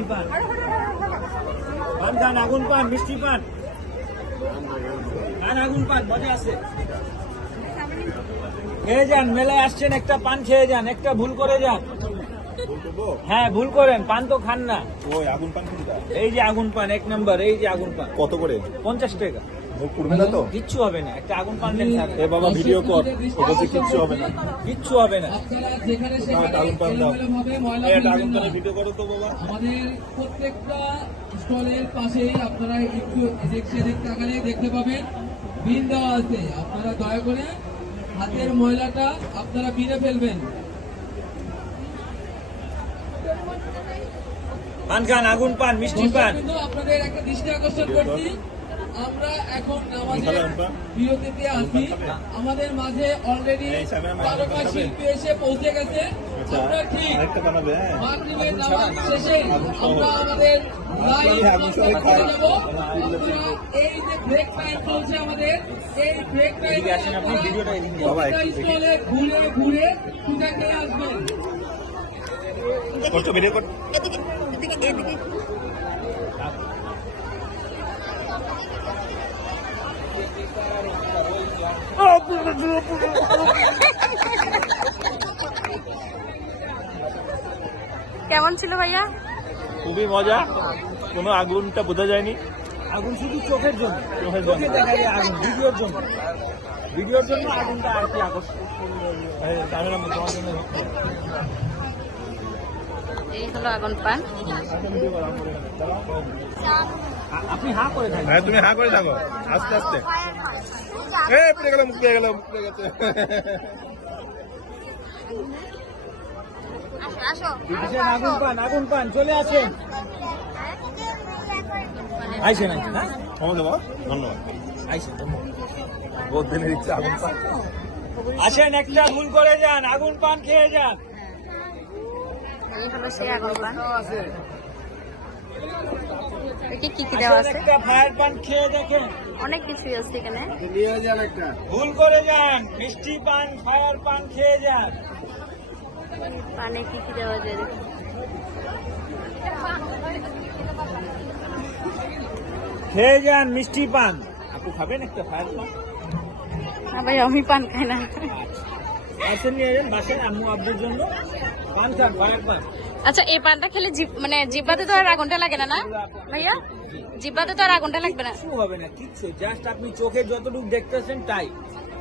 চিনি পান, পান খান, আগুন পান, মিষ্টি পান, খান আগুন পান, মজা আছে। খেয়ে যান, মেলায় আসছেন, একটা পান খেয়ে যান, একটা ভুল করে যান। হ্যাঁ ভুল করেন, পান তো খান না। ওই আগুন পান কোনটা? এই যে আগুন পান 1 নম্বর, এই যে আগুন পান কত করে? 50 টাকা। মুখ পুড়বে না তো? কিচ্ছু হবে না, একটা আগুন পান দেন। এ বাবা ভিডিও কর, ওটাতে কিচ্ছু হবে না। কিচ্ছু হবে না। আগুন পান দাও, এই একটা আগুন পানের ভিডিও করো তো বাবা। আমাদের প্রত্যেকটা স্টলের পাশেই আপনারা একটু সেদিক তাকালে দেখতে পাবেন বিল দেওয়া আছে। আপনারা দয়া করে হাতের ময়লাটা আপনারা বিনে ফেলবেন। পান খান, আগুন পান, মিষ্টি পান। কিন্তু আপনাদের একটা দৃষ্টি আকর্ষণ করছি, আমরা এখন আমাদের বিরতিতে আছি। আমাদের মাঝে অলরেডি তারকা শিল্পী এসে পৌঁছে গেছে। আমরা ঠিক মাগরিবের নামাজ শেষে আমরা আমাদের লাইভ করে যাব। এই যে ব্রেক টাইম চলছে আমাদের, এই ব্রেক টাইমে আপনি ভিডিওটা স্টলে ঘুরে ঘুরে পূজা খেয়ে আসবেন। কষ্ট ভিডিও কর। কেমন ছিল ভাইয়া? খুবই মজা, কোনো আগুনটা বোঝা যায়নি। আগুন শুধু চোখের জন্য, চোখের জন্য। চোখে দেখা যায় আগুন, ভিডিওর জন্য, ভিডিওর জন্য আগুনটা আর কি আকর্ষণ। ক্যামেরা তোমার জন্য এই হলো আগুন পান। আপনি হাঁ করে থাকেন। হ্যাঁ তুমি হা করে থাকো, আস্তে আস্তে। এ পুড়ে গেল, মুখ পুড়ে গেল, মুখ পুড়ে গেছে। আসেন, আগুন পান, আগুন পান, চলে আসেন। আইসেন, আইসেন, হ্যাঁ ক্ষমা দেবো, ধন্যবাদ। আইসেন। বহুত দিনের ইচ্ছা আগুন পান। আসেন, একটা ভুল করে যান, আগুন পান খেয়ে যান। এই হলো সেই আগুন পান। কি কি দেওয়া আসেন, আছে? একটা ফায়ার পান খেয়ে দেখেন। অনেক কিছুই আছে এখানে। ভুল করে যান, মিষ্টি পান, ফায়ার পান খেয়ে যান। পানে কি কি দেওয়া যায়? খেয়ে যান মিষ্টি পান। আপু খাবেন একটা ফায়ার পান? না ভাই, আমি পান খাই না। আসেন, নিয়ে যান বাসায় আম্মু আব্বুর জন্য পান খান, ফায়ার পান। আচ্ছা, এই পানটা খেলে মানে জিব্বাতে তো আর আগুনটা লাগে না, না ভাইয়া? জিব্বাতে তো আর আগুনটা লাগবে না। কিচ্ছু হবে না, কিচ্ছু, জাস্ট আপনি চোখে যতটুকু দেখতেছেন তাই,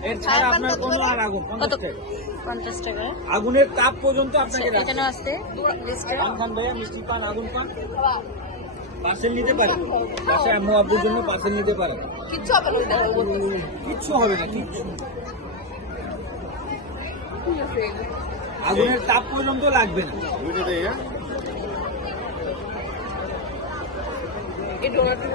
এর ছাড়া আপনার কোনো আর আগুন। 50 টাকা 50 টাকা। আগুনের তাপ পর্যন্ত আপনাকে রাখতে এখানে আছে লিস্টে। পান খান ভাইয়া, মিষ্টি পান, আগুন পান। পার্সেল নিতে পারেন, বাসায় আম্মু আব্বুর জন্য পার্সেল নিতে পারেন। কিচ্ছু হবে না, কিচ্ছু। আগুনের তাপ পর্যন্ত লাগবে না। এই ডোনারটা